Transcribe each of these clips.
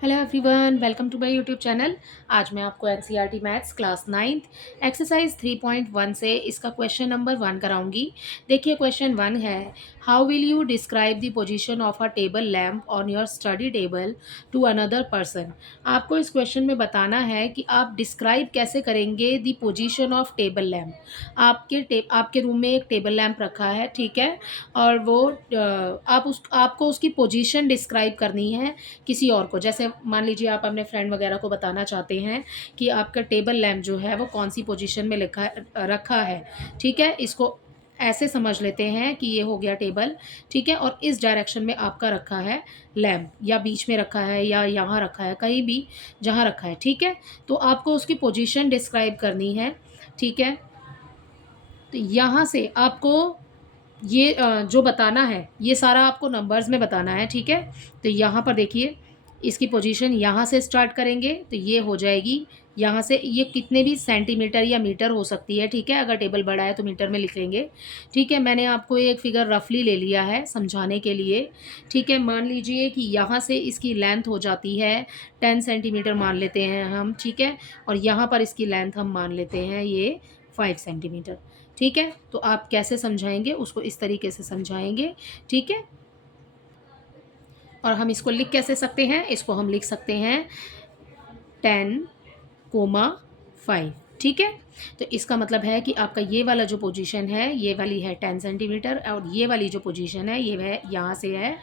Hello everyone, welcome to my YouTube channel. आज मैं आपको NCERT maths class 9th exercise 3.1 से इसका क्वेश्चन नंबर 1 कराऊंगी। देखिए क्वेश्चन 1 है, how will you describe the position of a table lamp on your study table to another person. आपको इस question में बताना है कि आप डिस्क्राइब कैसे करेंगे the position of table lamp. आपके रूम में एक टेबल लैम्प रखा है, ठीक है, और वो आपको उसकी पोजीशन डिस्क्राइब करनी है किसी और को। जैसे मान लीजिए आप अपने फ्रेंड वगैरह को बताना चाहते हैं कि आपका टेबल लैम्प जो है वो कौन सी पोजीशन में रखा है, ठीक है। इसको ऐसे समझ लेते हैं कि ये हो गया टेबल, ठीक है, और इस डायरेक्शन में आपका रखा है लैम्प, या बीच में रखा है या यहाँ रखा है, कहीं भी जहाँ रखा है, ठीक है। तो आपको उसकी पोजीशन डिस्क्राइब करनी है, ठीक है। तो यहाँ से आपको ये जो बताना है ये सारा आपको नंबर्स में बताना है, ठीक है। तो यहाँ पर देखिए, इसकी पोजीशन यहाँ से स्टार्ट करेंगे तो ये हो जाएगी यहाँ से, ये कितने भी सेंटीमीटर या मीटर हो सकती है, ठीक है। अगर टेबल बड़ा है तो मीटर में लिख लेंगे, ठीक है। मैंने आपको एक फिगर रफली ले लिया है समझाने के लिए, ठीक है। मान लीजिए कि यहाँ से इसकी लेंथ हो जाती है 10 सेंटीमीटर मान लेते हैं हम, ठीक है, और यहाँ पर इसकी लेंथ हम मान लेते हैं ये 5 सेंटीमीटर, ठीक है। तो आप कैसे समझाएंगे उसको, इस तरीके से समझाएंगे, ठीक है। और हम इसको लिख कैसे सकते हैं, इसको हम लिख सकते हैं 10, 5, ठीक है। तो इसका मतलब है कि आपका ये वाला जो पोजीशन है ये वाली है 10 सेंटीमीटर, और ये वाली जो पोजीशन है ये है यहाँ से है,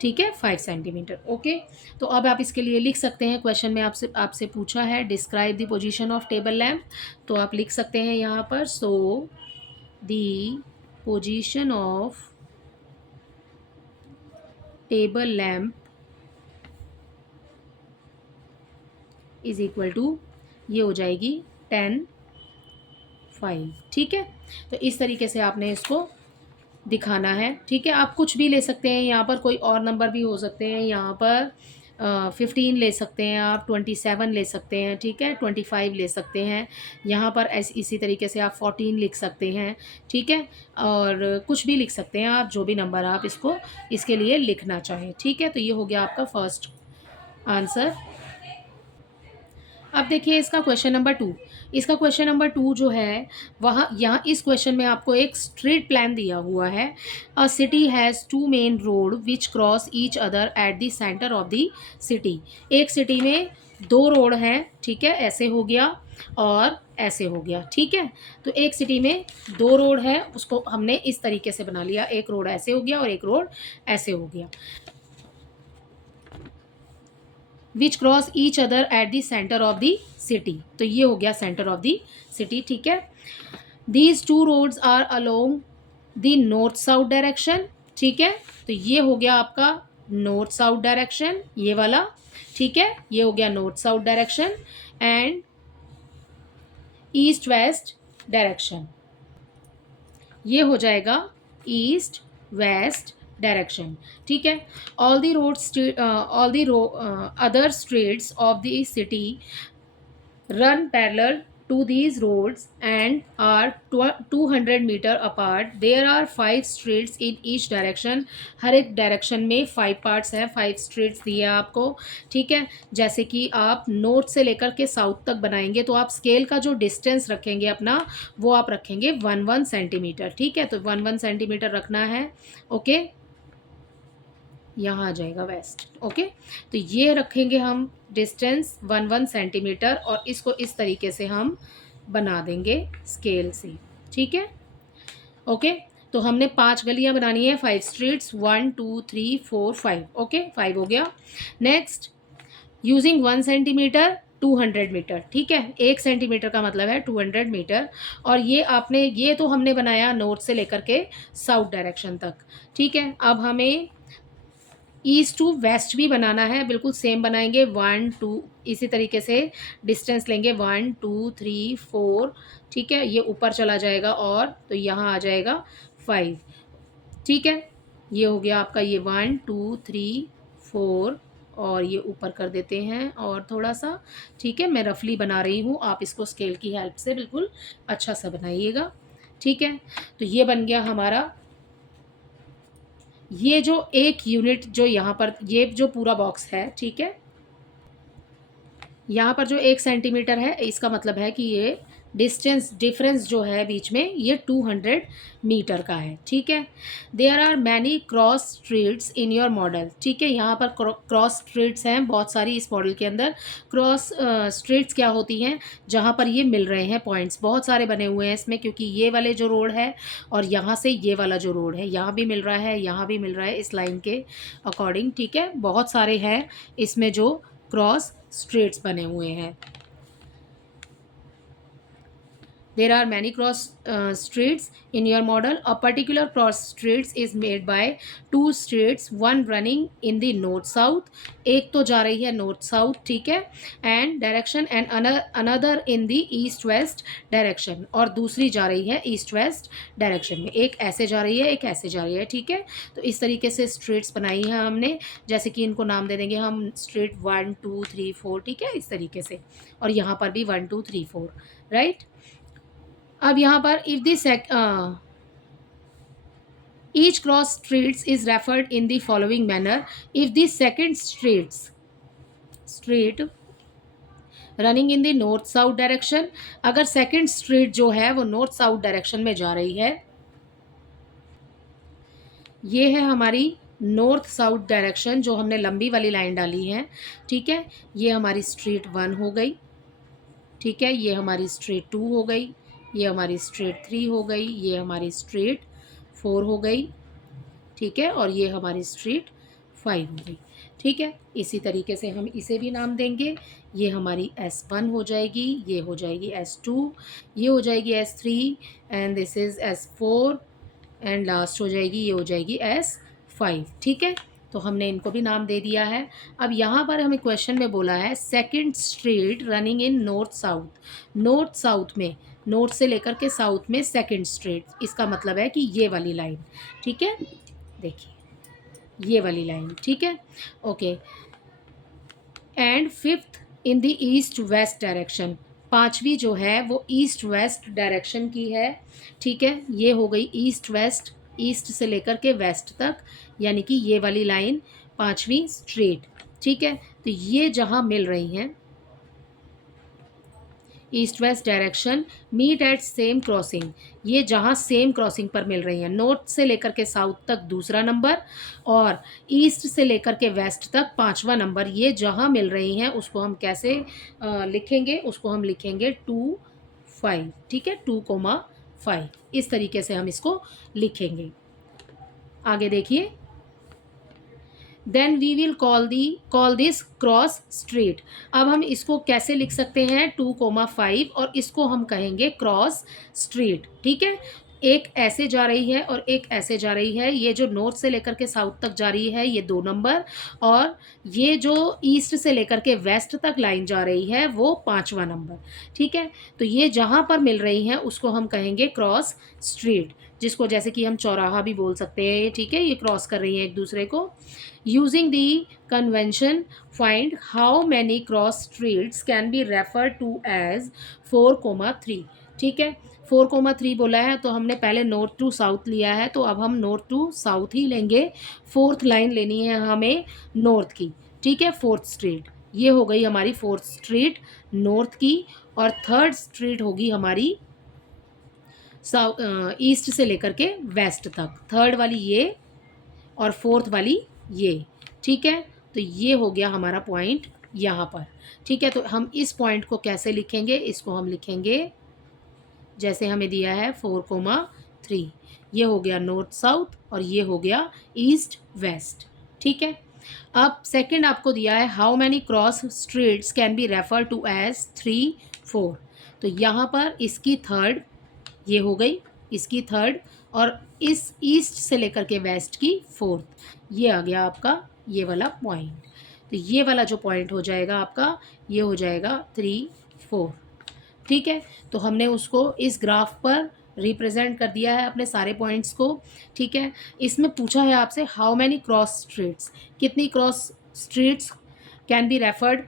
ठीक है, 5 सेंटीमीटर। ओके, तो अब आप इसके लिए लिख सकते हैं, क्वेश्चन में आपसे आपसे पूछा है describe the position of table lamp, तो आप लिख सकते हैं यहाँ पर, so the position of table lamp is equal to, ये हो जाएगी 10, 5, ठीक है। तो इस तरीके से आपने इसको दिखाना है, ठीक है। आप कुछ भी ले सकते हैं, यहाँ पर कोई और नंबर भी हो सकते हैं, यहाँ पर 15 ले सकते हैं, आप 27 ले सकते हैं, ठीक है, 25 ले सकते हैं, यहाँ पर इसी तरीके से आप 14 लिख सकते हैं, ठीक है, और कुछ भी लिख सकते हैं आप, जो भी नंबर आप इसको इसके लिए लिखना चाहें, ठीक है। तो ये हो गया आपका फर्स्ट आंसर। अब देखिए इसका क्वेश्चन नंबर 2। इसका क्वेश्चन नंबर 2 जो है, वहाँ यहाँ इस क्वेश्चन में आपको एक स्ट्रीट प्लान दिया हुआ है। अ city has 2 main road which cross each other at the centre of the city. एक सिटी में 2 रोड हैं, ठीक है, ऐसे हो गया और ऐसे हो गया, ठीक है। तो एक सिटी में 2 रोड है, उसको हमने इस तरीके से बना लिया, एक रोड ऐसे हो गया और एक रोड ऐसे हो गया, विच cross each other at the centre of the city. तो ये हो गया सेंटर ऑफ द सिटी, ठीक है। These 2 roads are along the north south direction, ठीक है। तो ये हो गया आपका नॉर्थ साउथ डायरेक्शन, ये वाला, ठीक है, ये हो गया north south direction, and east west direction, ये हो जाएगा ईस्ट वेस्ट डायरेक्शन, ठीक है। All the roads, all the other streets of the city run parallel to these roads and are 200 metre apart. There are 5 streets in each direction. हर एक direction में 5 parts हैं, 5 streets दिए आपको, ठीक है। जैसे कि आप नॉर्थ से लेकर के साउथ तक बनाएंगे तो आप स्केल का जो डिस्टेंस रखेंगे अपना, वो आप रखेंगे 1 सेंटीमीटर, ठीक है। तो 1 सेंटीमीटर रखना है, ओके। यहाँ आ जाएगा वेस्ट, ओके। तो ये रखेंगे हम डिस्टेंस 1 सेंटीमीटर, और इसको इस तरीके से हम बना देंगे स्केल से, ठीक है, ओके। तो हमने 5 गलियां बनानी है, 5 स्ट्रीट्स, 1 2 3 4 5, ओके, 5 हो गया। नेक्स्ट, यूजिंग 1 सेंटीमीटर 200 मीटर, ठीक है, 1 सेंटीमीटर का मतलब है 200 मीटर। और ये आपने, ये तो हमने बनाया नॉर्थ से लेकर के साउथ डायरेक्शन तक, ठीक है। अब हमें ईस्ट टू वेस्ट भी बनाना है, बिल्कुल सेम बनाएंगे, 1 2, इसी तरीके से डिस्टेंस लेंगे 1 2 3 4, ठीक है। ये ऊपर चला जाएगा और तो यहाँ आ जाएगा 5, ठीक है। ये हो गया आपका ये 1 2 3 4, और ये ऊपर कर देते हैं और थोड़ा सा, ठीक है। मैं रफली बना रही हूँ, आप इसको स्केल की हेल्प से बिल्कुल अच्छा सा बनाइएगा, ठीक है। तो ये बन गया हमारा, ये जो एक यूनिट जो यहाँ पर, ये जो पूरा बॉक्स है, ठीक है, यहाँ पर जो 1 सेंटीमीटर है इसका मतलब है कि ये डिफरेंस जो है बीच में ये 200 मीटर का है, ठीक है। There are many cross streets in your model, ठीक है। यहाँ पर क्रॉस स्ट्रीट्स हैं बहुत सारी इस मॉडल के अंदर। क्रॉस स्ट्रीट्स क्या होती हैं, जहाँ पर ये मिल रहे हैं पॉइंट्स, बहुत सारे बने हुए हैं इसमें, क्योंकि ये वाले जो रोड है और यहाँ से ये वाला जो रोड है, यहाँ भी मिल रहा है, यहाँ भी मिल रहा है इस लाइन के अकॉर्डिंग, ठीक है। बहुत सारे हैं इसमें जो क्रॉस स्ट्रेट्स बने हुए हैं। There are many cross streets in your model. A particular cross streets is made by two streets, one running in the north south, एक तो जा रही है north south, ठीक है, and direction, and another in the east west direction, और दूसरी जा रही है east west direction में, एक ऐसे जा रही है एक ऐसे जा रही है, ठीक है। तो इस तरीके से स्ट्रीट्स बनाई है हमने, जैसे कि इनको नाम दे देंगे हम स्ट्रीट 1 2 3 4, ठीक है, इस तरीके से, और यहाँ पर भी 1 2 3 4, राइट। अब यहाँ पर if this each cross streets is referred in the following manner, if the second street running in the north south direction, अगर सेकेंड स्ट्रीट जो है वो नॉर्थ साउथ डायरेक्शन में जा रही है, ये है हमारी नॉर्थ साउथ डायरेक्शन जो हमने लंबी वाली लाइन डाली है, ठीक है। ये हमारी स्ट्रीट 1 हो गई, ठीक है, ये हमारी स्ट्रीट 2 हो गई, ये हमारी स्ट्रीट 3 हो गई, ये हमारी स्ट्रीट 4 हो गई, ठीक है, और ये हमारी स्ट्रीट 5 हो गई, ठीक है। इसी तरीके से हम इसे भी नाम देंगे, ये हमारी S1 हो जाएगी, ये हो जाएगी S2, ये हो जाएगी S3, and this is S4, and last हो जाएगी, ये हो जाएगी S5, ठीक है। तो हमने इनको भी नाम दे दिया है। अब यहाँ पर हमें क्वेश्चन में बोला है second street running in north south, north south में, नॉर्थ से लेकर के साउथ में सेकंड स्ट्रीट, इसका मतलब है कि ये वाली लाइन, ठीक है, देखिए ये वाली लाइन, ठीक है, okay. And fifth in the east west direction, पांचवी जो है वो ईस्ट वेस्ट डायरेक्शन की है, ठीक है, ये हो गई ईस्ट वेस्ट, ईस्ट से लेकर के वेस्ट तक, यानी कि ये वाली लाइन पांचवी स्ट्रेट, ठीक है। तो ये जहाँ मिल रही हैं east west direction meet at same crossing, ये जहाँ सेम क्रॉसिंग पर मिल रही हैं, नॉर्थ से लेकर के साउथ तक दूसरा नंबर और ईस्ट से लेकर के वेस्ट तक पांचवा नंबर, ये जहाँ मिल रही हैं उसको हम कैसे लिखेंगे, उसको हम लिखेंगे 2 5, ठीक है, 2,5, इस तरीके से हम इसको लिखेंगे। आगे देखिए, then we will call this cross street. अब हम इसको कैसे लिख सकते हैं 2,5 और इसको हम कहेंगे क्रॉस स्ट्रीट, ठीक है। एक ऐसे जा रही है और एक ऐसे जा रही है, ये जो नॉर्थ से लेकर के साउथ तक जा रही है ये 2 नंबर, और ये जो ईस्ट से लेकर के वेस्ट तक लाइन जा रही है वो 5वां नंबर, ठीक है। तो ये जहाँ पर मिल रही हैं उसको हम कहेंगे क्रॉस स्ट्रीट, जिसको जैसे कि हम चौराहा भी बोल सकते हैं, ठीक है, ये क्रॉस कर रही हैं एक दूसरे को। Using the convention find how many cross streets can be refer to as 4,3, ठीक है। 4,3 बोला है तो हमने पहले नॉर्थ टू साउथ लिया है, तो अब हम नॉर्थ टू साउथ ही लेंगे। फोर्थ लाइन लेनी है हमें नॉर्थ की, ठीक है, फोर्थ स्ट्रीट, ये हो गई हमारी फोर्थ स्ट्रीट नॉर्थ की, और थर्ड स्ट्रीट होगी हमारी ईस्ट से लेकर के वेस्ट तक, थर्ड वाली ये और फोर्थ वाली ये, ठीक है। तो ये हो गया हमारा पॉइंट यहाँ पर, ठीक है। तो हम इस पॉइंट को कैसे लिखेंगे, इसको हम लिखेंगे जैसे हमें दिया है 4,3, ये हो गया नॉर्थ साउथ और ये हो गया ईस्ट वेस्ट, ठीक है। अब सेकंड आपको दिया है how many cross streets can be refer to as 3 4, तो यहाँ पर इसकी थर्ड, ये हो गई इसकी थर्ड, और इस ईस्ट से लेकर के वेस्ट की फोर्थ, ये आ गया आपका ये वाला पॉइंट। तो ये वाला जो पॉइंट हो जाएगा आपका, ये हो जाएगा 3 4, ठीक है। तो हमने उसको इस ग्राफ पर रिप्रेजेंट कर दिया है अपने सारे पॉइंट्स को, ठीक है। इसमें पूछा है आपसे हाउ मैनी क्रॉस स्ट्रीट्स, कितनी cross streets can be referred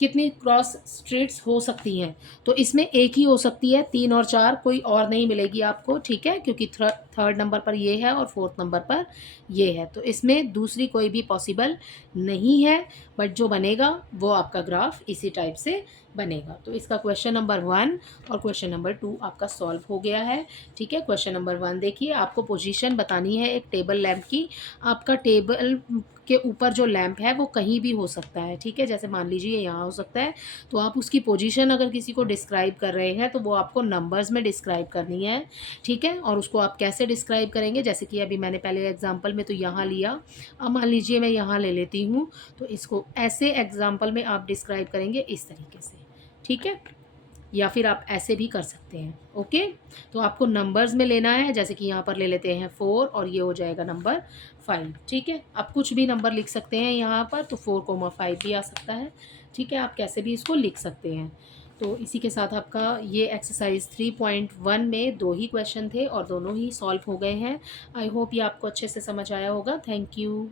कितनी क्रॉस स्ट्रीट्स हो सकती हैं, तो इसमें एक ही हो सकती है, 3 और 4 कोई और नहीं मिलेगी आपको, ठीक है, क्योंकि थर्ड नंबर पर ये है और फोर्थ नंबर पर ये है, तो इसमें दूसरी कोई भी पॉसिबल नहीं है। बट जो बनेगा वो आपका ग्राफ इसी टाइप से बनेगा। तो इसका क्वेश्चन नंबर 1 और क्वेश्चन नंबर 2 आपका सॉल्व हो गया है, ठीक है। क्वेश्चन नंबर 1 देखिए, आपको पोजीशन बतानी है एक टेबल लैंप की। आपका टेबल के ऊपर जो लैंप है वो कहीं भी हो सकता है, ठीक है, जैसे मान लीजिए यहाँ हो सकता है, तो आप उसकी पोजीशन अगर किसी को डिस्क्राइब कर रहे हैं तो वो आपको नंबर्स में डिस्क्राइब करनी है, ठीक है। और उसको आप कैसे डिस्क्राइब करेंगे, जैसे कि अभी मैंने पहले एग्जांपल में तो यहाँ लिया, अब मान लीजिए मैं यहाँ ले लेती हूँ, तो इसको ऐसे एग्जांपल में आप डिस्क्राइब करेंगे इस तरीके से, ठीक है, या फिर आप ऐसे भी कर सकते हैं, ओके। तो आपको नंबर्स में लेना है, जैसे कि यहाँ पर ले लेते हैं 4 और ये हो जाएगा नंबर 5, ठीक है। आप कुछ भी नंबर लिख सकते हैं यहाँ पर, तो 4,5 भी आ सकता है, ठीक है, आप कैसे भी इसको लिख सकते हैं। तो इसी के साथ आपका ये एक्सरसाइज 3.1 में 2 ही क्वेश्चन थे और दोनों ही सॉल्व हो गए हैं। आई होप ये आपको अच्छे से समझ आया होगा। Thank you.